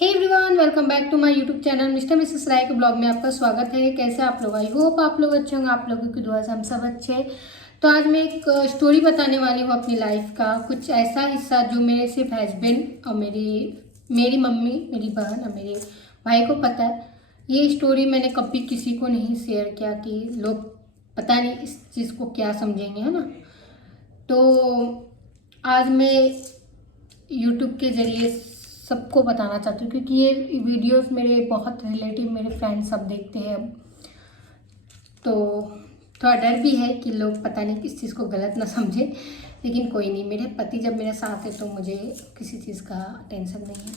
Hey everyone, welcome back to my YouTube channel mister Mrs Rai के blog में आपका स्वागत है। कैसे आप लोग? आई होप आप लोग अच्छे होंगे। आप लोगों की दुआ से हम सब अच्छे हैं। तो आज मैं एक स्टोरी बताने वाली हूँ अपनी लाइफ का, कुछ ऐसा हिस्सा जो मेरे सिर्फ हस्बैंड और मेरी मम्मी, मेरी बहन और मेरे भाई को पता है। ये स्टोरी मैंने कभी किसी को नहीं शेयर किया कि लोग पता नहीं इस चीज़ को क्या समझेंगे, है ना। तो आज मैं यूट्यूब के ज़रिए सबको बताना चाहती हूँ, क्योंकि ये वीडियोस मेरे बहुत रिलेटिव, मेरे फ्रेंड्स सब देखते हैं। तो थोड़ा डर भी है कि लोग पता नहीं किस चीज़ को गलत ना समझे, लेकिन कोई नहीं, मेरे पति जब मेरे साथ है तो मुझे किसी चीज़ का टेंशन नहीं है।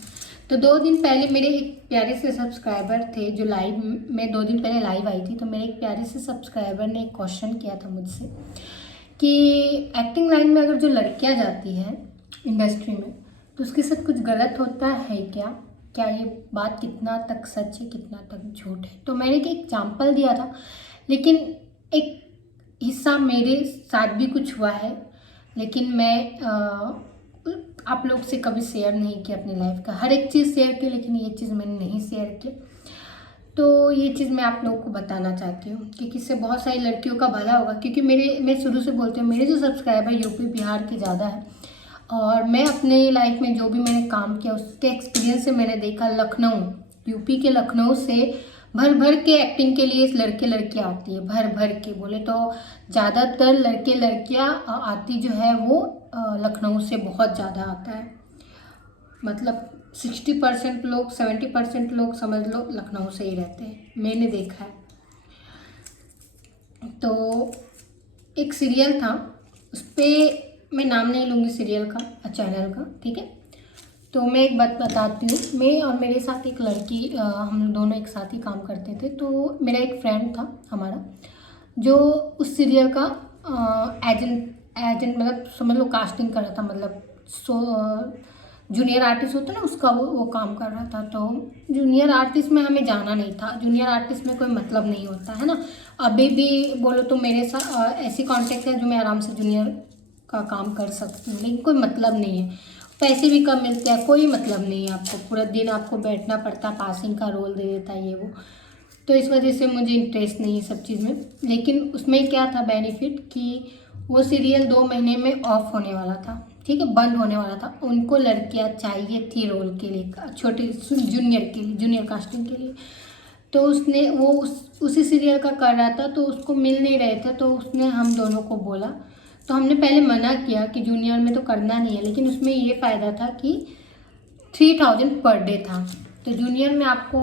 तो 2 दिन पहले मेरे एक प्यारे से सब्सक्राइबर थे जो लाइव में 2 दिन पहले लाइव आई थी। तो मेरे एक प्यारे से सब्सक्राइबर ने एक क्वेश्चन किया था मुझसे कि एक्टिंग लाइन में अगर जो लड़कियाँ जाती हैं इंडस्ट्री में तो उसके साथ कुछ गलत होता है क्या ये बात कितना तक सच है, कितना तक झूठ है। तो मैंने एक एग्जाम्पल दिया था, लेकिन एक हिस्सा मेरे साथ भी कुछ हुआ है, लेकिन मैं आप लोग से कभी शेयर नहीं किया अपनी लाइफ का। हर एक चीज़ शेयर की, लेकिन ये चीज़ मैंने नहीं शेयर की। तो ये चीज़ मैं आप लोगों को बताना चाहती हूँ कि किससे बहुत सारी लड़कियों का भला होगा। क्योंकि मैं शुरू से बोलती हूँ, मेरे जो सब्सक्राइबर यूपी बिहार के ज़्यादा है, और मैं अपने लाइफ में जो भी मैंने काम किया उसके एक्सपीरियंस से मैंने देखा, लखनऊ, यूपी के लखनऊ से भर भर के एक्टिंग के लिए लड़के लड़कियाँ आती है। भर भर के बोले तो ज़्यादातर लड़के लड़कियाँ आती जो है वो लखनऊ से बहुत ज़्यादा आता है। मतलब 60% लोग, 70% लोग समझ लो लखनऊ से ही रहते हैं, मैंने देखा है। तो एक सीरियल था, उस पर मैं नाम नहीं लूँगी सीरियल का, चैनल का, ठीक है। तो मैं एक बात बताती हूँ। मैं और मेरे साथ एक लड़की, हम दोनों एक साथ ही काम करते थे। तो मेरा एक फ्रेंड था हमारा, जो उस सीरियल का एजेंट मतलब समझ लो कास्टिंग कर रहा था। मतलब जूनियर आर्टिस्ट होता है ना, उसका वो काम कर रहा था। तो जूनियर आर्टिस्ट में हमें जाना नहीं था, जूनियर आर्टिस्ट में कोई मतलब नहीं होता है ना। अभी भी बोलो तो मेरे साथ ऐसी कॉन्टेक्ट है जो मैं आराम से जूनियर का काम कर सकती हूँ, लेकिन कोई मतलब नहीं है। पैसे भी कम मिलते हैं, कोई मतलब नहीं है। आपको पूरा दिन आपको बैठना पड़ता, पासिंग का रोल दे देता है ये वो। तो इस वजह से मुझे इंटरेस्ट नहीं है सब चीज़ में। लेकिन उसमें क्या था बेनिफिट कि वो सीरियल 2 महीने में ऑफ होने वाला था, ठीक है, बंद होने वाला था। उनको लड़कियाँ चाहिए थी रोल के लिए, छोटे जूनियर के लिए, जूनियर कास्टिंग के लिए। तो उसने वो उसी सीरियल का कर रहा था, तो उसको मिल नहीं रहे थे। तो उसने हम दोनों को बोला, तो हमने पहले मना किया कि जूनियर में तो करना नहीं है, लेकिन उसमें ये फ़ायदा था कि 3000 पर डे था। तो जूनियर में आपको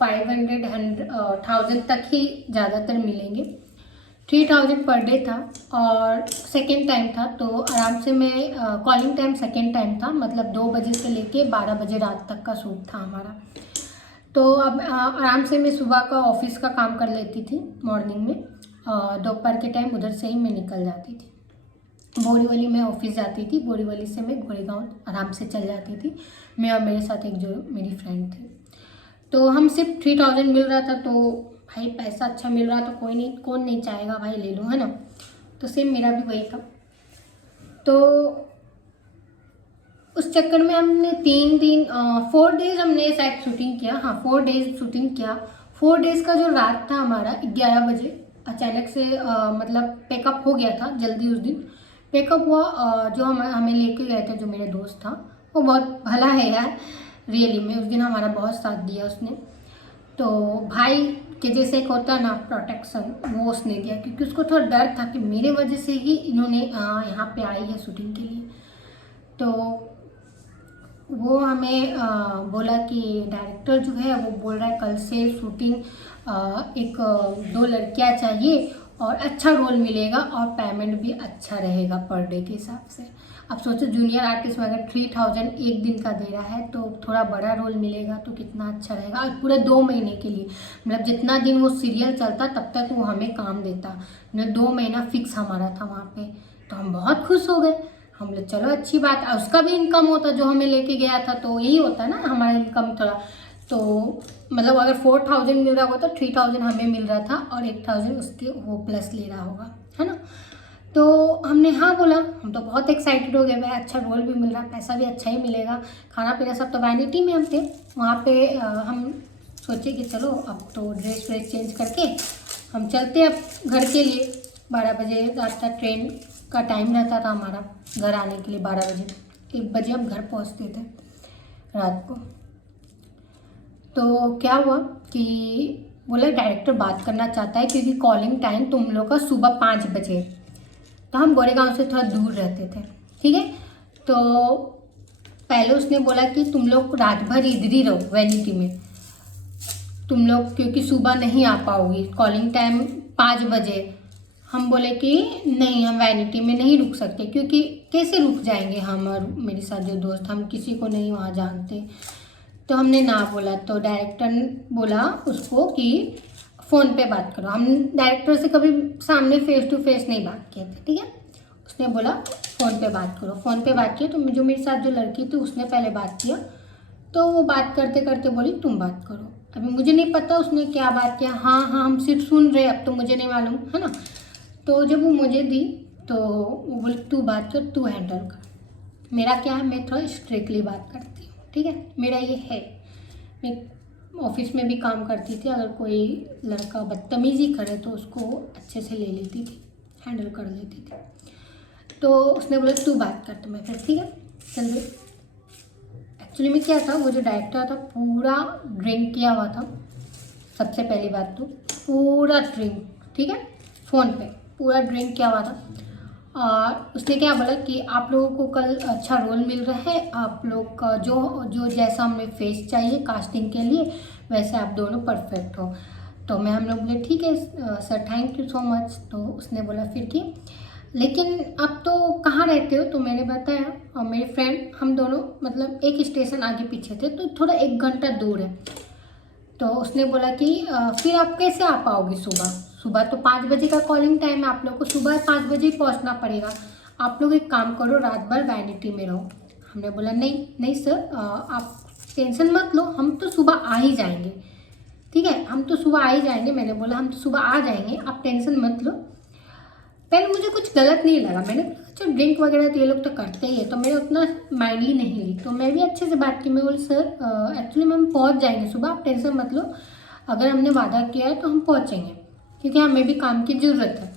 1000 तक ही ज़्यादातर मिलेंगे। 3000 पर डे था, और सेकेंड टाइम था। तो आराम से मैं कॉलिंग टाइम सेकेंड टाइम था, मतलब 2 बजे से लेके 12 बजे रात तक का शूट था हमारा। तो अब आराम से मैं सुबह का ऑफिस का काम कर लेती थी मॉर्निंग में, और दोपहर के टाइम उधर से ही मैं निकल जाती थी। बोरीवली में ऑफिस जाती थी, बोरीवली से मैं गोरेगांव आराम से चल जाती थी, मैं और मेरे साथ एक जो मेरी फ्रेंड थी। तो हम सिर्फ 3000 मिल रहा था। तो भाई पैसा अच्छा मिल रहा तो कोई नहीं, कौन नहीं चाहेगा भाई ले लूँ, है ना। तो सेम मेरा भी वही था। तो उस चक्कर में हमने 3 दिन 4 डेज हमने शायद शूटिंग किया। हाँ, 4 डेज शूटिंग किया। 4 डेज का जो रात था हमारा 11 बजे अचानक से मतलब पैकअप हो गया था जल्दी। उस दिन पैकअप हुआ। जो हमें लेके गए थे, जो मेरे दोस्त था, वो बहुत भला है यार, रियली में। उस दिन हमारा बहुत साथ दिया उसने। तो भाई के जैसे एक होता है ना प्रोटेक्शन, वो उसने दिया, क्योंकि उसको थोड़ा डर था कि मेरे वजह से ही इन्होंने यहाँ पे आई है शूटिंग के लिए। तो वो हमें बोला कि डायरेक्टर जो है वो बोल रहा है कल से शूटिंग एक 2 लड़कियां चाहिए, और अच्छा रोल मिलेगा, और पेमेंट भी अच्छा रहेगा पर डे के हिसाब से। अब सोचो जूनियर आर्टिस्ट में अगर 3000 एक दिन का दे रहा है, तो थोड़ा बड़ा रोल मिलेगा तो कितना अच्छा रहेगा। और पूरे 2 महीने के लिए, मतलब जितना दिन वो सीरियल चलता तब तक वो हमें काम देता, मतलब 2 महीना फिक्स हमारा था वहाँ पे। तो हम बहुत खुश हो गए। हम लोग चलो अच्छी बात है, उसका भी इनकम होता जो हमें लेके गया था। तो यही होता है ना हमारा इनकम थोड़ा। तो मतलब अगर 4000 मिल रहा होगा तो 3000 हमें मिल रहा था, और 8000 उसके वो प्लस ले रहा होगा, है ना। तो हमने हाँ बोला, हम तो बहुत एक्साइटेड हो गए, भाई अच्छा रोल भी मिल रहा है, पैसा भी अच्छा ही मिलेगा, खाना पीना सब। तो वैनिटी में हम थे वहाँ पे। हम सोचे कि चलो अब तो ड्रेस व्रेस चेंज करके हम चलते अब घर के लिए। 12 बजे रात का ट्रेन का टाइम रहता था हमारा घर आने के लिए। 12 बजे 1 बजे हम घर पहुँचते थे रात को। तो क्या हुआ कि बोला डायरेक्टर बात करना चाहता है क्योंकि कॉलिंग टाइम तुम लोग का सुबह 5 बजे। तो हम गोरेगांव से थोड़ा दूर रहते थे, ठीक है। तो पहले उसने बोला कि तुम लोग रात भर इधर ही रहो वैनिटी में, तुम लोग क्योंकि सुबह नहीं आ पाओगी, कॉलिंग टाइम 5 बजे। हम बोले कि नहीं, हम वैनिटी में नहीं रुक सकते, क्योंकि कैसे रुक जाएंगे हम और मेरे साथ जो दोस्त, हम किसी को नहीं वहाँ जानते। तो हमने ना बोला। तो डायरेक्टर ने बोला उसको कि फ़ोन पे बात करो। हम डायरेक्टर से कभी सामने फेस टू फेस नहीं बात किए थे, ठीक है। उसने बोला फ़ोन पे बात करो। फ़ोन पे बात किया तो जो मेरे साथ जो लड़की थी उसने पहले बात किया। तो वो बात करते करते बोली तुम बात करो। अभी मुझे नहीं पता उसने क्या बात किया, हाँ हाँ हम सिर्फ सुन रहे, अब तो मुझे नहीं मालूम, है ना। तो जब वो मुझे दी तो वो बोली तू बात कर, तू हैंडल कर। मेरा क्या है, मैं थोड़ा स्ट्रिक्टली बात करती हूँ, ठीक है, मेरा ये है। मैं ऑफिस में भी काम करती थी, अगर कोई लड़का बदतमीज़ी करे तो उसको अच्छे से ले लेती थी, हैंडल कर लेती थी। तो उसने बोला तू बात कर, तो मैं फिर ठीक है चल गई। एक्चुअली में क्या था, वो जो डायरेक्टर था पूरा ड्रिंक किया हुआ था। सबसे पहली बात तो पूरा ड्रिंक, ठीक है, फ़ोन पे पूरा ड्रिंक किया हुआ था। और उसने क्या बोला कि आप लोगों को कल अच्छा रोल मिल रहा है, आप लोग का जो जो जैसा हमें फेस चाहिए कास्टिंग के लिए वैसे आप दोनों परफेक्ट हो। तो हम लोग बोले ठीक है sir, thank you so much. तो उसने बोला फिर कि लेकिन अब तो कहाँ रहते हो। तो मैंने बताया, और मेरे फ्रेंड हम दोनों मतलब एक स्टेशन आगे पीछे थे, तो थोड़ा 1 घंटा दूर है। तो उसने बोला कि फिर आप कैसे आ पाओगे सुबह, सुबह तो 5 बजे का कॉलिंग टाइम है, आप लोग को सुबह 5 बजे ही पहुंचना पड़ेगा। आप लोग एक काम करो, रात भर वैनिटी में रहो। हमने बोला नहीं नहीं सर, आप टेंशन मत लो, हम तो सुबह आ ही जाएंगे, ठीक है, हम तो सुबह आ ही जाएंगे। मैंने बोला हम तो सुबह आ जाएंगे, आप टेंशन मत लो। पहले मुझे कुछ गलत नहीं लगा, मैंने अच्छा ड्रिंक वगैरह तो ये लोग तो करते ही है, तो मैंने उतना माइंडली नहीं ली। तो मैं भी अच्छे से बात की, मैं बोली सर एक्चुअली हम पहुंच जाएंगे सुबह, आप टेंशन मत लो, अगर हमने वादा किया है तो हम पहुंचेंगे, क्योंकि हमें भी काम की ज़रूरत है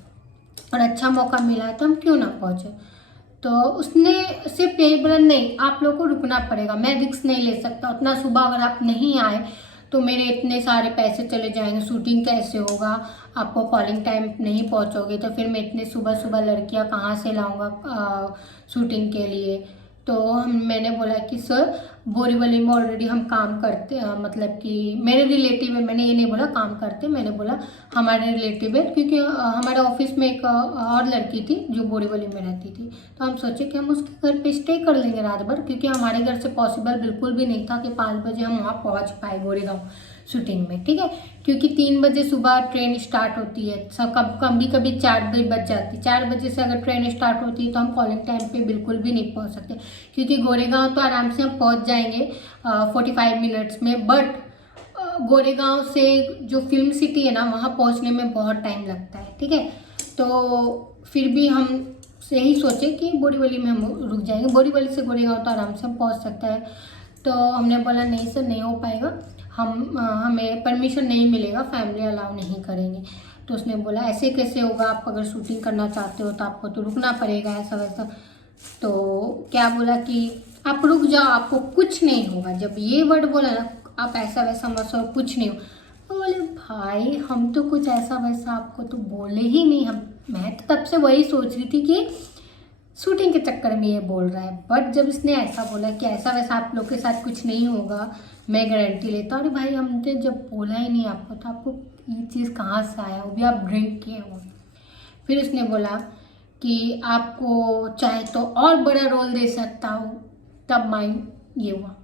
और अच्छा मौका मिला है तो हम क्यों ना पहुंचे। तो उसने सिर्फ यही बोला नहीं आप लोगों को रुकना पड़ेगा, मैं रिस्क नहीं ले सकता उतना, सुबह अगर आप नहीं आए तो मेरे इतने सारे पैसे चले जाएंगे, शूटिंग कैसे होगा, आपको कॉलिंग टाइम नहीं पहुंचोगे तो फिर मैं इतने सुबह सुबह लड़कियां कहाँ से लाऊंगा शूटिंग के लिए। तो मैंने बोला कि सर बोरीवली में ऑलरेडी हम काम करते, मतलब कि मेरे रिलेटिव है, मैंने ये नहीं बोला काम करते, मैंने बोला हमारे रिलेटिव है, क्योंकि हमारे ऑफिस में एक और लड़की थी जो बोरीवली में रहती थी। तो हम सोचे कि हम उसके घर पे स्टे कर लेंगे रात भर, क्योंकि हमारे घर से पॉसिबल बिल्कुल भी नहीं था कि 5 बजे हम वहाँ पहुँच पाए गोरेगांव शूटिंग में, ठीक है, क्योंकि 3 बजे सुबह ट्रेन स्टार्ट होती है, सब कभी कभी 4 बजे बज जाती है। 4 बजे से अगर ट्रेन स्टार्ट होती है तो हम कॉलिंग टाइम पे बिल्कुल भी नहीं पहुंच सकते, क्योंकि गोरेगांव तो आराम से हम पहुंच जाएंगे 45 मिनट्स में, बट गोरेगांव से जो फिल्म सिटी है ना वहाँ पहुँचने में बहुत टाइम लगता है, ठीक है। तो फिर भी हम से ही सोचे कि बोरीवली में हम रुक जाएंगे, बोरीवली से गोरेगांव तो आराम से हम पहुँच सकता है। तो हमने बोला नहीं सर नहीं हो पाएगा, हमें परमिशन नहीं मिलेगा, फैमिली अलाउ नहीं करेंगे। तो उसने बोला ऐसे कैसे होगा, आप अगर शूटिंग करना चाहते हो तो आपको तो रुकना पड़ेगा ऐसा वैसा। तो क्या बोला कि आप रुक जाओ, आपको कुछ नहीं होगा। जब ये वर्ड बोला ना, आप ऐसा वैसा मत सोचो, कुछ नहीं हो। तो बोले भाई हम तो कुछ ऐसा वैसा आपको तो बोले ही नहीं, हम मैं तो तब से वही सोच रही थी कि शूटिंग के चक्कर में ये बोल रहा है। बट जब इसने ऐसा बोला कि ऐसा वैसा आप लोग के साथ कुछ नहीं होगा, मैं गारंटी लेता, अरे भाई हमने जब बोला ही नहीं आपको तो आपको ये चीज़ कहाँ से आया, वो भी आप ड्रिंक किए हो। फिर उसने बोला कि आपको चाहे तो और बड़ा रोल दे सकता हूँ। तब माइंड ये हुआ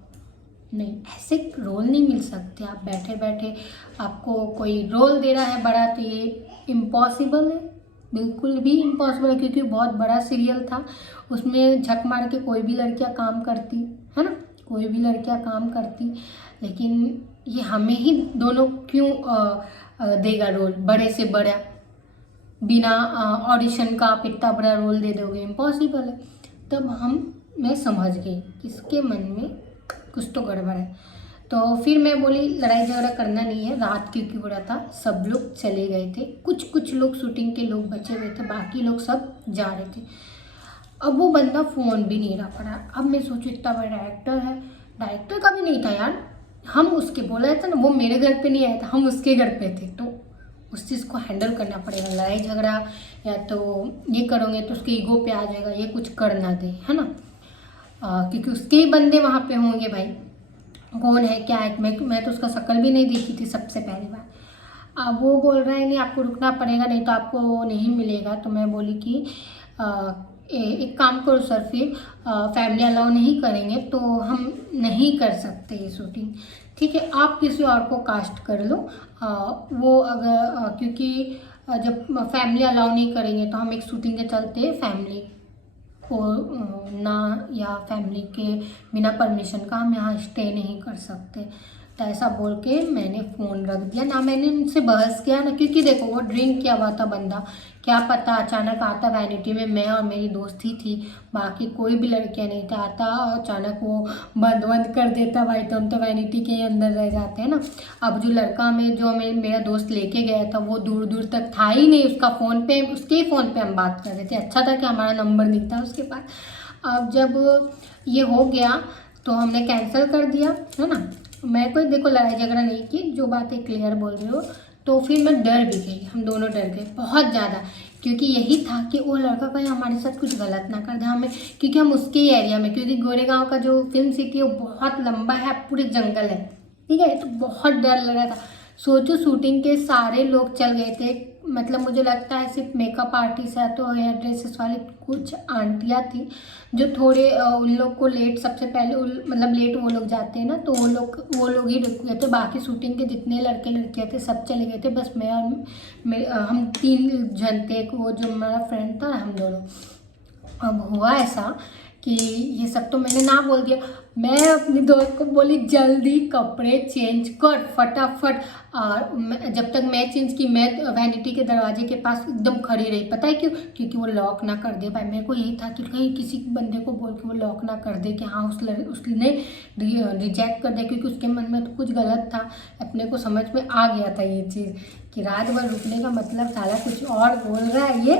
नहीं, ऐसे रोल नहीं मिल सकते, आप बैठे बैठे आपको कोई रोल दे रहा है बड़ा, तो ये इम्पॉसिबल है, बिल्कुल भी इम्पॉसिबल है, क्योंकि बहुत बड़ा सीरियल था, उसमें झक मार के कोई भी लड़कियां काम करती है ना, कोई भी लड़कियां काम करती, लेकिन ये हमें ही दोनों क्यों देगा रोल बड़े से बड़ा। बिना ऑडिशन का आप इतना बड़ा रोल दे दोगे, इम्पॉसिबल है। तब मैं समझ गई कि इसके मन में कुछ तो गड़बड़ है। तो फिर मैं बोली लड़ाई झगड़ा करना नहीं है, रात क्योंकि हो रहा था, सब लोग चले गए थे, कुछ लोग शूटिंग के लोग बचे हुए थे, बाकी लोग सब जा रहे थे। अब वो बंदा फ़ोन भी नहीं रख रहा। अब मैं सोचूं इतना बड़ा डायरेक्टर है, डायरेक्टर का भी नहीं था यार, हम उसके बोला था ना, वो मेरे घर पे नहीं आया था, हम उसके घर पे थे, तो उस चीज़ को हैंडल करना पड़ेगा। लड़ाई झगड़ा या तो ये करोगे तो उसके ईगो पे आ जाएगा, ये कुछ कर ना दे, है ना। क्योंकि उसके ही बंदे वहाँ पे होंगे भाई, कौन है क्या है, मैं तो उसका शक्ल भी नहीं देखी थी सबसे पहली बार। अब वो बोल रहा है नहीं आपको रुकना पड़ेगा, नहीं तो आपको नहीं मिलेगा। तो मैं बोली कि एक काम करो सर, फिर फैमिली अलाउ नहीं करेंगे तो हम नहीं कर सकते ये शूटिंग, ठीक है, आप किसी और को कास्ट कर लो। वो अगर क्योंकि जब फैमिली अलाउ नहीं करेंगे तो हम एक शूटिंग के चलते फैमिली को ना, या फैमिली के बिना परमिशन का हम यहाँ स्टे नहीं कर सकते। तो ऐसा बोल के मैंने फ़ोन रख दिया ना, मैंने उनसे बहस किया ना, क्योंकि देखो वो ड्रिंक किया हुआ था बंदा, क्या पता अचानक आता वैनिटी में, मैं और मेरी दोस्त ही थी, बाकी कोई भी लड़कियां नहीं था, आता और अचानक वो बंद कर देता भाई, तो हम तो वैनिटी के ही अंदर रह जाते हैं ना। अब जो लड़का में जो मेरा दोस्त लेके गया था वो दूर दूर तक था ही नहीं, उसका फ़ोन पे, उसके ही फ़ोन पे हम बात कर रहे थे, अच्छा था कि हमारा नंबर नहीं था उसके पास। अब जब ये हो गया तो हमने कैंसिल कर दिया, है ना। मैं कोई देखो लड़ाई झगड़ा नहीं की, जो बातें क्लियर बोल रही हो। तो फिर मैं डर भी गई, हम दोनों डर गए बहुत ज़्यादा, क्योंकि यही था कि वो लड़का कहीं हमारे साथ कुछ गलत ना कर दे हमें, क्योंकि हम उसके ही एरिया में, क्योंकि गोरेगांव का जो फिल्म सिटी है वो बहुत लंबा है, पूरे जंगल है, ठीक है, तो बहुत डर लग रहा था। सोचो शूटिंग के सारे लोग चल गए थे, मतलब मुझे लगता है सिर्फ मेकअप आर्टिस्ट है तो हेयर ड्रेसेस वाली कुछ आंटियाँ थी जो थोड़े उन लोग को लेट, सबसे पहले मतलब लेट वो लोग जाते हैं ना, तो वो लोग ही रुक गए थे, बाकी शूटिंग के जितने लड़के लड़कियाँ थे सब चले गए थे, बस मैं और हम 3 जन थे, वो जो मेरा फ्रेंड था, हम दोनों। अब हुआ ऐसा कि ये सब तो मैंने ना बोल दिया, मैं अपनी दोस्त को बोली जल्दी कपड़े चेंज कर फटाफट, और जब तक मैं चेंज की मैं वैनिटी के दरवाजे के पास एकदम खड़ी रही, पता है क्यों, क्योंकि वो लॉक ना कर दे भाई। मेरे को यही था कि कहीं किसी बंदे को बोल के वो लॉक ना कर दे कि हाँ उसने रिजेक्ट कर दिया, क्योंकि उसके मन में तो कुछ गलत था, अपने को समझ में आ गया था ये चीज़ कि रात भर रुकने का मतलब साला कुछ और बोल रहा है ये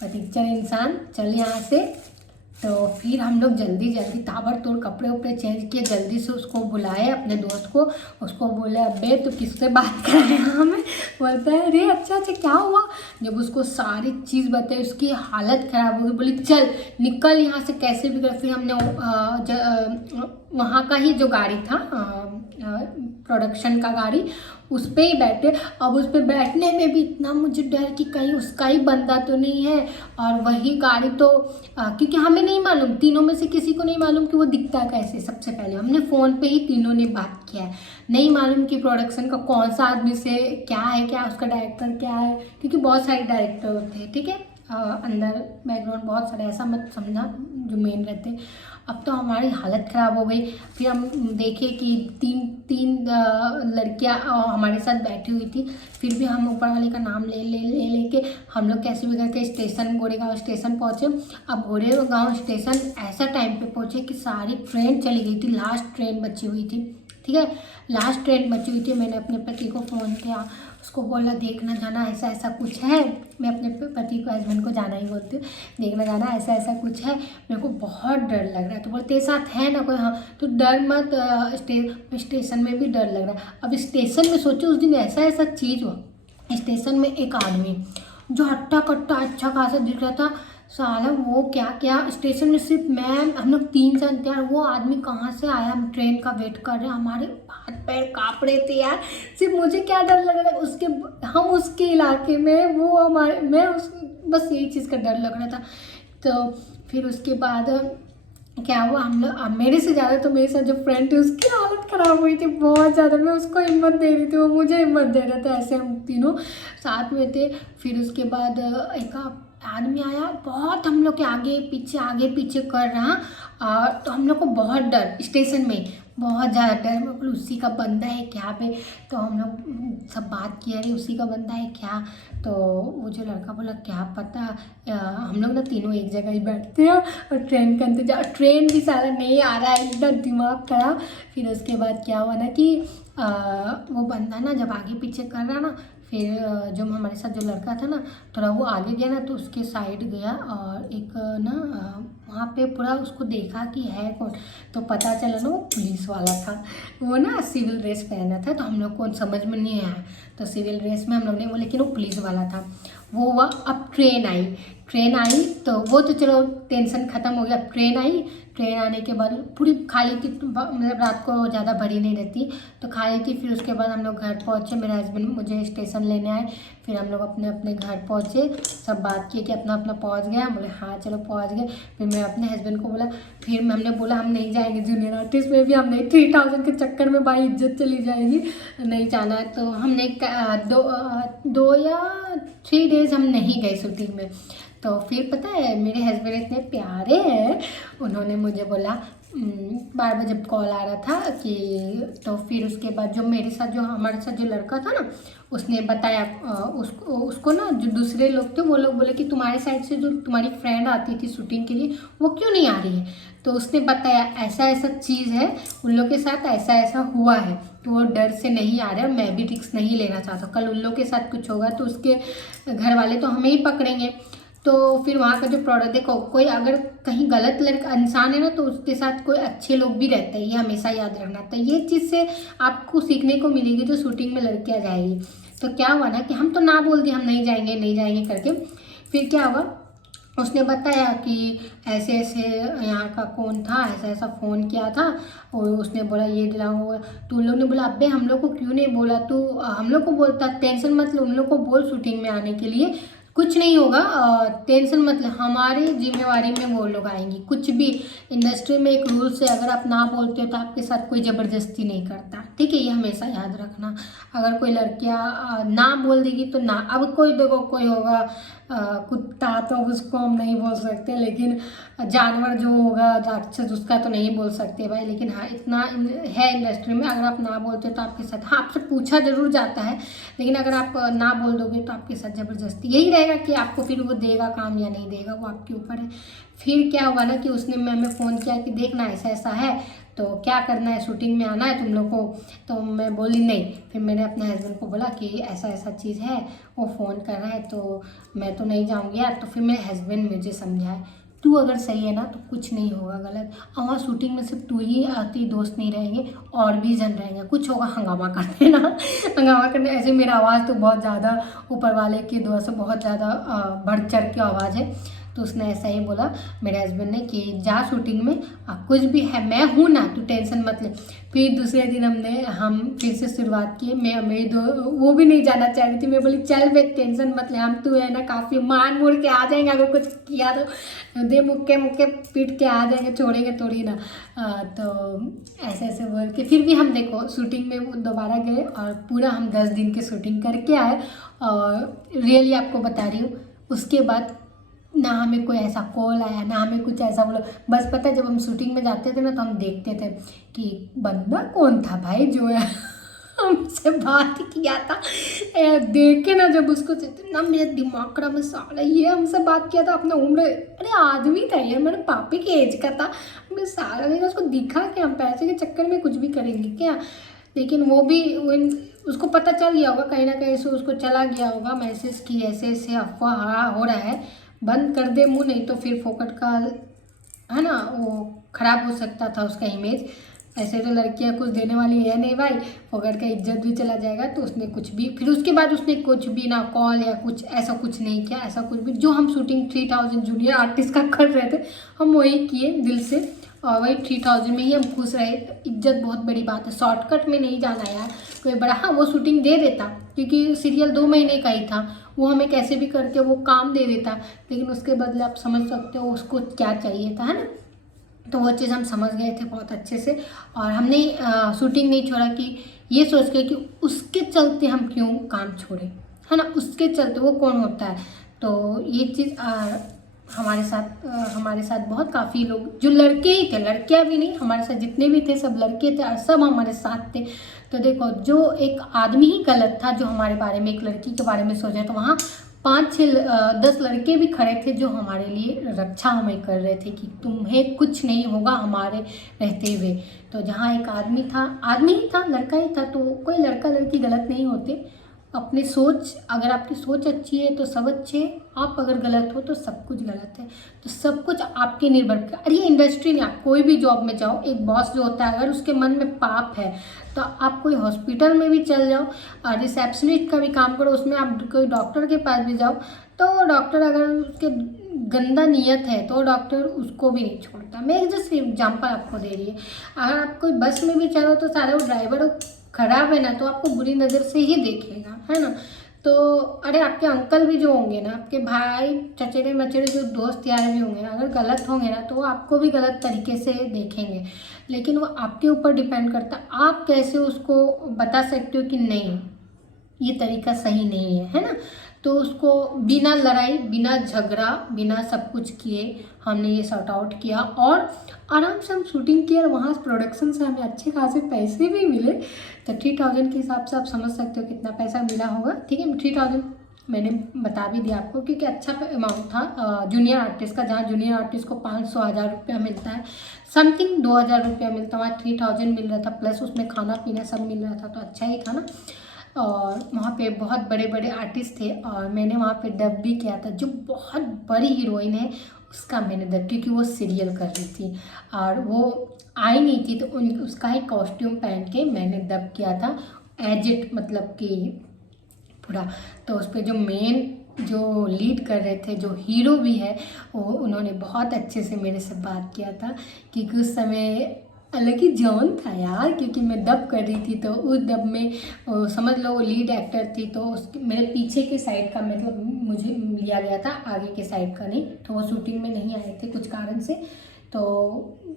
पतिच्चर इंसान, चल यहाँ से। तो फिर हम लोग जल्दी ताबड़तोड़ कपड़े उपड़े चेंज किए, जल्दी से उसको बुलाए अपने दोस्त को, उसको बोले अबे तो किससे बात कर रहे हैं हमें, बोलता है अरे अच्छा क्या हुआ। जब उसको सारी चीज़ बताई उसकी हालत ख़राब हो गई, बोली चल निकल यहाँ से कैसे भी कर। फिर हमने वहाँ का ही जो गाड़ी था प्रोडक्शन का गाड़ी, उस पर ही बैठे। अब उस पर बैठने में भी इतना मुझे डर कि कहीं उसका ही बंदा तो नहीं है, और वही गाड़ी तो क्योंकि हमें नहीं मालूम, तीनों में से किसी को नहीं मालूम कि वो दिखता कैसे। सबसे पहले हमने फ़ोन पे ही तीनों ने बात किया है, नहीं मालूम कि प्रोडक्शन का कौन सा आदमी से क्या है, क्या उसका डायरेक्टर क्या है, क्योंकि बहुत सारे डायरेक्टर होते हैं, ठीक है, अंदर बैकग्राउंड बहुत सारे, ऐसा मत समझना जो मेन रहते। अब तो हमारी हालत ख़राब हो गई। फिर हम देखे कि तीन लड़कियां हमारे साथ बैठी हुई थी, फिर भी हम ऊपर वाले का नाम लेके हम लोग कैसे भी करके स्टेशन, गोरेगांव स्टेशन पहुँचे। अब गोरेगांव स्टेशन ऐसा टाइम पे पहुँचे कि सारी ट्रेन चली गई थी, लास्ट ट्रेन बची हुई थी, ठीक है, लास्ट ट्रेन बची हुई थी। मैंने अपने पति को फ़ोन किया, उसको बोला देखना जाना ऐसा ऐसा कुछ है, मैं अपने पति को, हस्बैंड को जाना ही बोलती हूँ, देखना जाना ऐसा ऐसा कुछ है, मेरे को बहुत डर लग रहा है। तो बोलते तेरे साथ है ना कोई, हाँ तो डर मत, स्टेशन में भी डर लग रहा है। अब स्टेशन में सोचो उस दिन ऐसा ऐसा चीज़ हुआ, स्टेशन में एक आदमी जो हट्टा कट्टा अच्छा खासा दिख रहा था, साला वो क्या स्टेशन में सिर्फ मैं, हम लोग 3 जन थे यार, वो आदमी कहाँ से आया, हम ट्रेन का वेट कर रहे हैं, हमारे हाथ पैर काँप रहे थे यार। सिर्फ मुझे क्या डर लग रहा था उसके, हम उसके इलाके में, वो हमारे, मैं उस, बस यही चीज़ का डर लग रहा था। तो फिर उसके बाद क्या हुआ, हम लोग, मेरे से ज़्यादा तो मेरे साथ जो फ्रेंड थी उसकी हालत ख़राब हुई थी बहुत ज़्यादा, मैं उसको हिम्मत दे रही थी, वो मुझे हिम्मत दे रहा था, ऐसे हम तीनों साथ में थे। फिर उसके बाद एक आदमी आया, बहुत हम लोग के आगे पीछे कर रहा, तो हम लोग को बहुत डर, स्टेशन में बहुत ज़्यादा डर। मैं बोली उसी का बंदा है क्या पे? तो हम लोग सब बात किया, अरे उसी का बंदा है क्या? तो वो जो लड़का बोला क्या पता। हम लोग ना तीनों एक जगह ही बैठते हैं और ट्रेन का इंतजार, ट्रेन भी सारा नहीं आ रहा है, एकदम दिमाग खराब। फिर उसके बाद क्या हुआ ना कि वो बंदा ना जब आगे पीछे कर रहा ना, फिर जो हमारे साथ जो लड़का था ना, थोड़ा वो आगे गया ना तो उसके साइड गया और एक ना वहाँ पे पूरा उसको देखा कि है कौन। तो पता चला ना वो पुलिस वाला था। वो ना सिविल ड्रेस पहना था, तो हम लोग को समझ में नहीं आया। तो सिविल ड्रेस में हम लोग ने वो, लेकिन वो पुलिस वाला था। वो हुआ, अब ट्रेन आई तो वो तो चलो टेंशन ख़त्म हो गया। अब ट्रेन आई, ट्रेन आने के बाद पूरी खाली थी, मतलब रात को ज़्यादा भरी नहीं रहती तो खाली थी। फिर उसके बाद हम लोग घर पहुँचे, मेरे हस्बैंड मुझे स्टेशन लेने आए। फिर हम लोग अपने अपने घर पहुँचे, सब बात किए कि अपना अपना पहुँच गया। बोले हाँ चलो पहुँच गए। फिर मैं अपने हस्बैंड को बोला, फिर हमने बोला हम नहीं जाएंगे जूनियर आर्टिस्ट में भी, हम नहीं, 3000 के चक्कर में भाई इज्जत चली जाएगी, नहीं जाना है। तो हमने दो या 3 डेज़ हम नहीं गए शूटिंग में। तो फिर पता है मेरे हस्बैंड इतने प्यारे हैं, उन्होंने मुझे बोला बार बार जब कॉल आ रहा था कि, तो फिर उसके बाद जो मेरे साथ जो हमारे साथ जो लड़का था ना, उसने बताया उसको ना जो दूसरे लोग थे वो लोग बोले कि तुम्हारे साइड से जो तुम्हारी फ्रेंड आती थी शूटिंग के लिए वो क्यों नहीं आ रही है। तो उसने बताया ऐसा ऐसा चीज़ है, उन लोग के साथ ऐसा ऐसा हुआ है, तो वो डर से नहीं आ रहे और मैं भी रिस्क नहीं लेना चाहता। कल उन लोग के साथ कुछ होगा तो उसके घर वाले तो हमें ही पकड़ेंगे। तो फिर वहाँ का जो प्रोडक्ट, देखो कोई अगर कहीं गलत लड़का इंसान है ना तो उसके साथ कोई अच्छे लोग भी रहते हैं, ये हमेशा याद रखना। तो ये चीज़ से आपको सीखने को मिलेगी जो शूटिंग में लड़कियाँ जाएगी। तो क्या हुआ ना कि हम तो ना बोल दिए हम नहीं जाएंगे नहीं जाएंगे करके। फिर क्या हुआ, उसने बताया कि ऐसे ऐसे यहाँ का कौन था, ऐसा ऐसा फ़ोन किया था और उसने बोला ये दिलाऊंगा। तो उन लोग ने बोला अबे हम लोग को क्यों नहीं बोला, तू हम लोग को बोलता, टेंशन मत लो, उन लोग को बोल शूटिंग में आने के लिए, कुछ नहीं होगा, टेंशन मत ले, हमारी जिम्मेवारी में वो लोग आएंगी। कुछ भी इंडस्ट्री में एक रूल्स है, अगर आप ना बोलते हो तो आपके साथ कोई ज़बरदस्ती नहीं करता, ठीक है, ये हमेशा याद रखना। अगर कोई लड़कियां ना बोल देगी तो ना, अब कोई देखो कोई होगा कुत्ता तो उसको हम नहीं बोल सकते, लेकिन जानवर जो होगा राक्षस उसका तो नहीं बोल सकते भाई। लेकिन हाँ इतना है इंडस्ट्री में, अगर आप ना बोलते हो तो आपके साथ, हाँ आपसे पूछा जरूर जाता है, लेकिन अगर आप ना बोल दोगे तो आपके साथ ज़बरदस्ती यही रहेगा कि आपको फिर वो देगा काम या नहीं देगा, वो आपके ऊपर है। फिर क्या हुआ ना कि उसने हमें फ़ोन किया कि देखना ऐसा ऐसा है तो क्या करना है, शूटिंग में आना है तुम लोग को। तो मैं बोली नहीं। फिर मैंने अपने हस्बैंड को बोला कि ऐसा ऐसा चीज़ है, वो फ़ोन कर रहा है तो मैं तो नहीं जाऊँगी यार। तो फिर मेरे हस्बैंड मुझे समझाए तू अगर सही है ना तो कुछ नहीं होगा गलत, और वहाँ शूटिंग में सिर्फ तू ही आती, दोस्त नहीं रहेंगे और भी जन रहेंगे, कुछ होगा हंगामा करते ना हंगामा करने। ऐसे मेरा आवाज़ तो बहुत ज़्यादा ऊपर वाले की दुआ से बहुत ज़्यादा बढ़ चढ़ के आवाज़ है। तो उसने ऐसा ही बोला मेरे हस्बैंड ने कि जा शूटिंग में, कुछ भी है मैं हूँ ना, तू टेंशन मत ले। फिर दूसरे दिन हम फिर से शुरुआत की। मैं मेरी वो भी नहीं जाना चाह रही थी, मैं बोली चल बे टेंशन मत ले, हम तू है ना काफ़ी मान मुड़ के आ जाएंगे, अगर कुछ किया तो दे मुक्के मुक्के पीट के आ जाएंगे, छोड़ेंगे थोड़ी ना। तो ऐसे ऐसे बोल के फिर भी हम देखो शूटिंग में दोबारा गए और पूरा हम 10 दिन की शूटिंग करके आए। और रियली आपको बता रही हूँ उसके बाद ना हमें कोई ऐसा कॉल आया, ना हमें कुछ ऐसा बोला। बस पता है जब हम शूटिंग में जाते थे ना तो हम देखते थे कि बंदा कौन था भाई जो है हमसे बात किया था। देखे ना जब उसको ना मेरा दिमाग खराब में, साला ये हमसे बात किया था अपने उम्र, अरे आदमी था ये मेरे पापी के एज का था, मैं सारा नहीं उसको दिखा कि हम पैसे के चक्कर में कुछ भी करेंगे क्या। लेकिन वो भी उसको पता चल गया होगा कहीं ना कहीं से, उसको चला गया होगा मैसेज की ऐसे ऐसे अफवाह हो रहा है, बंद कर दे मुंह, नहीं तो फिर फोकट का है ना वो ख़राब हो सकता था उसका इमेज। ऐसे तो लड़कियां कुछ देने वाली है नहीं भाई, फोकट का इज्जत भी चला जाएगा। तो उसने कुछ भी, फिर उसके बाद उसने कुछ भी ना कॉल या कुछ ऐसा कुछ नहीं किया, ऐसा कुछ भी जो हम शूटिंग 3000 जूनियर आर्टिस्ट का कर रहे थे हम वही किए दिल से, और वही 3000 में ही हम खुश रहे। तो इज्जत बहुत बड़ी बात है, शॉर्टकट में नहीं जाना यार कोई बड़ा। हाँ वो शूटिंग दे देता क्योंकि सीरियल 2 महीने का ही था, वो हमें कैसे भी करके वो काम दे देता, लेकिन उसके बदले आप समझ सकते हो उसको क्या चाहिए था, है ना। तो वो चीज़ हम समझ गए थे बहुत अच्छे से, और हमने शूटिंग नहीं छोड़ा कि ये सोच के कि उसके चलते हम क्यों काम छोड़े, है ना, उसके चलते वो कौन होता है। तो ये चीज़ हमारे साथ बहुत काफ़ी लोग जो लड़के ही थे, लड़कियां भी नहीं, हमारे साथ जितने भी थे सब लड़के थे और सब हमारे साथ थे। तो देखो, जो एक आदमी ही गलत था जो हमारे बारे में, एक लड़की के बारे में सोचा, तो वहाँ 5 6 10 लड़के भी खड़े थे जो हमारे लिए रक्षा हमें कर रहे थे कि तुम्हें कुछ नहीं होगा हमारे रहते हुए। तो जहाँ एक आदमी था, आदमी ही था, लड़का ही था, तो कोई लड़का लड़की गलत नहीं होते। अपनी सोच, अगर आपकी सोच अच्छी है तो सब अच्छे हैं, आप अगर गलत हो तो सब कुछ गलत है। तो सब कुछ आपके निर्भर कर, अरे ये इंडस्ट्री नहीं, आप कोई भी जॉब में जाओ, एक बॉस जो होता है अगर उसके मन में पाप है तो आप कोई हॉस्पिटल में भी चल जाओ और रिसेप्शनिस्ट का भी काम करो, उसमें आप कोई डॉक्टर के पास भी जाओ, तो डॉक्टर अगर उसके गंदा नियत है तो डॉक्टर उसको भी नहीं छोड़ता। मैं एक जस्ट एग्जाम्पल आपको दे रही है। अगर आप कोई बस में भी चलो तो सारे वो ड्राइवर खराब है ना तो आपको बुरी नज़र से ही देखेगा, है ना। तो अरे आपके अंकल भी जो होंगे ना, आपके भाई चचेरे मचेरे जो दोस्त यार भी होंगे ना, अगर गलत होंगे ना तो वो आपको भी गलत तरीके से देखेंगे। लेकिन वो आपके ऊपर डिपेंड करता है, आप कैसे उसको बता सकते हो कि नहीं ये तरीका सही नहीं है, है ना। तो उसको बिना लड़ाई, बिना झगड़ा, बिना सब कुछ किए हमने ये सॉर्ट आउट किया और आराम से हम शूटिंग किया और वहाँ प्रोडक्शन से हमें अच्छे खासे पैसे भी मिले। तो 3000 के हिसाब से आप समझ सकते हो कितना पैसा मिला होगा, ठीक है। 3000 मैंने बता भी दिया आपको क्योंकि अच्छा अमाउंट था जूनियर आर्टिस्ट का, जहाँ जूनियर आर्टिस्ट को 500 रुपया मिलता है, समथिंग 2000 रुपया मिलता है, वहाँ 3000 मिल रहा था, प्लस उसमें खाना पीना सब मिल रहा था, तो अच्छा ही था ना। और वहाँ पे बहुत बड़े बड़े आर्टिस्ट थे और मैंने वहाँ पे डब भी किया था। जो बहुत बड़ी हीरोइन है उसका मैंने डब, क्योंकि वो सीरियल कर रही थी और वो आई नहीं थी, तो उसका ही कॉस्ट्यूम पहन के मैंने डब किया था एज इट, मतलब कि पूरा। तो उस पर जो मेन जो लीड कर रहे थे, जो हीरो भी है, वो उन्होंने बहुत अच्छे से मेरे से बात किया था, क्योंकि उस समय अलग ही जॉन था यार, क्योंकि मैं डब कर रही थी। तो उस डब में समझ लो वो लीड एक्टर थी, तो उस मेरे पीछे के साइड का मतलब मुझे लिया गया था, आगे के साइड का नहीं। तो वो शूटिंग में नहीं आए थे कुछ कारण से। तो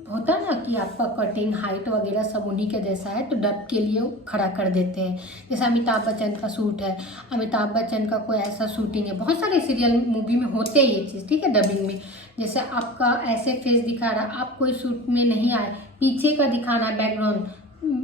होता ना कि आपका कटिंग हाइट वगैरह सब उन्हीं के जैसा है, तो डब के लिए खड़ा कर देते हैं। जैसे अमिताभ बच्चन का शूट है, अमिताभ बच्चन का कोई ऐसा शूटिंग है, बहुत सारे सीरियल मूवी में होते हैं ये चीज़, ठीक है। डबिंग में जैसे आपका ऐसे फेस दिखा रहा, आप कोई शूट में नहीं आए, पीछे का दिखाना है बैकग्राउंड,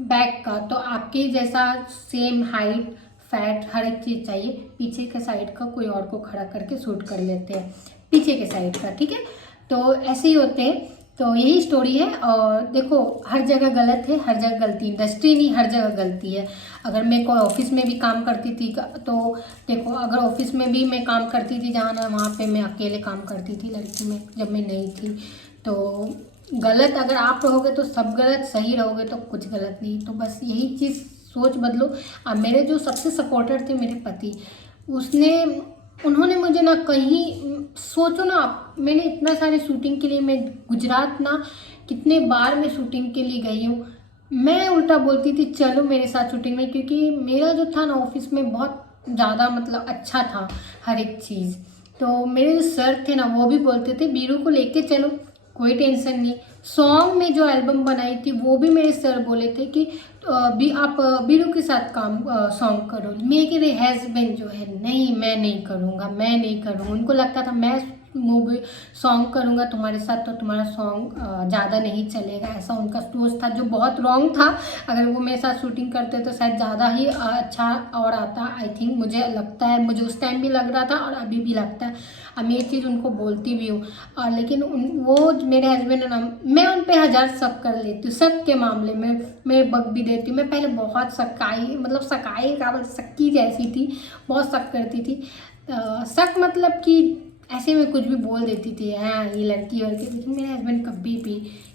बैक का, तो आपके जैसा सेम हाइट फैट हर एक चीज़ चाहिए, पीछे के साइड का कोई और को खड़ा करके शूट कर लेते हैं, पीछे के साइड का, ठीक है। तो ऐसे ही होते हैं। तो यही स्टोरी है। और देखो, हर जगह गलत है, हर जगह गलती, इंडस्ट्री नहीं, हर जगह गलती है। अगर मैं कोई ऑफिस में भी काम करती थी तो देखो, अगर ऑफिस में भी मैं काम करती थी जहाँ ना, वहाँ पे मैं अकेले काम करती थी लड़की में, जब मैं नहीं थी। तो गलत अगर आप रहोगे तो सब गलत, सही रहोगे तो कुछ गलत नहीं। तो बस यही चीज़ सोच बदलो। अब मेरे जो सबसे सपोर्टर थे मेरे पति, उन्होंने मुझे ना कहीं, सोचो ना आप, मैंने इतना सारे शूटिंग के लिए, मैं गुजरात ना कितने बार मैं शूटिंग के लिए गई हूँ, मैं उल्टा बोलती थी चलो मेरे साथ शूटिंग में, क्योंकि मेरा जो था ना ऑफिस में बहुत ज़्यादा मतलब अच्छा था हर एक चीज़। तो मेरे जो सर थे ना वो भी बोलते थे बीरू को लेके चलो, कोई टेंशन नहीं। सॉन्ग में जो एल्बम बनाई थी वो भी मेरे सर बोले थे कि आप बीरू के साथ काम सॉन्ग करो। मेरे हस्बैंड जो है, नहीं मैं नहीं करूँगा, मैं नहीं करूँगा। उनको लगता था मैं मूवी सॉन्ग करूँगा तुम्हारे साथ तो तुम्हारा सॉन्ग ज़्यादा नहीं चलेगा, ऐसा उनका सोच था, जो बहुत रॉन्ग था। अगर वो मेरे साथ शूटिंग करते तो शायद ज़्यादा ही अच्छा और आता, आई थिंक, मुझे लगता है, मुझे उस टाइम भी लग रहा था और अभी भी लगता है। अब मैं ये चीज़ उनको बोलती भी हूँ। लेकिन वो मेरे हस्बैंड ना, मैं उन पर 1000 शक कर लेती हूँ, शक के मामले में मैं बक भी देती हूँ। मैं पहले बहुत शक्काई, मतलब शक्काई का शक्की जैसी थी, बहुत शक करती थी। शक मतलब कि ऐसे में कुछ भी बोल देती थी, हाँ ये लड़की और के। लेकिन मेरे हस्बैंड कभी भी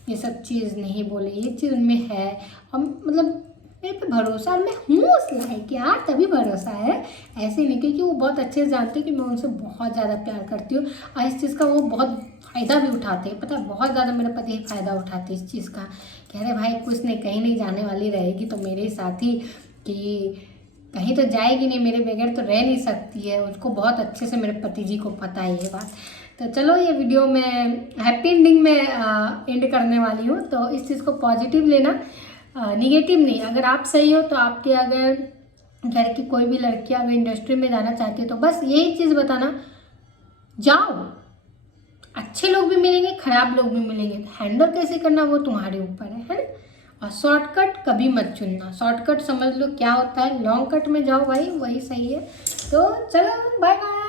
ये सब चीज़ नहीं बोले, ये चीज़ उनमें है। हम मतलब मेरे पे भरोसा, और मैं हूँ उस लायक यार, तभी भरोसा है, ऐसे नहीं। क्योंकि वो बहुत अच्छे से जानते हैं कि मैं उनसे बहुत ज़्यादा प्यार करती हूँ और इस चीज़ का वो बहुत फ़ायदा भी उठाते हैं। पता है, बहुत ज़्यादा मेरे पति फ़ायदा उठाते हैं इस चीज़ का। कह रहे भाई कुछ नहीं, कहीं नहीं जाने वाली रहेगी तो मेरे साथ ही, कि कहीं तो जाएगी नहीं, मेरे बगैर तो रह नहीं सकती है। उसको बहुत अच्छे से मेरे पति जी को पता है ये बात। तो चलो, ये वीडियो मैं हैप्पी एंडिंग में एंड करने वाली हूँ। तो इस चीज़ को पॉजिटिव लेना, निगेटिव नहीं। अगर आप सही हो तो आपके, अगर घर की कोई भी लड़की अगर इंडस्ट्री में जाना चाहती है तो बस यही चीज़ बताना, जाओ, अच्छे लोग भी मिलेंगे, खराब लोग भी मिलेंगे, तो हैंडल कैसे करना वो तुम्हारे ऊपर है ना। और शॉर्टकट कभी मत चुनना, शॉर्टकट समझ लो क्या होता है, लॉन्ग कट में जाओ भाई, वही सही है। तो चलो बाय बाय।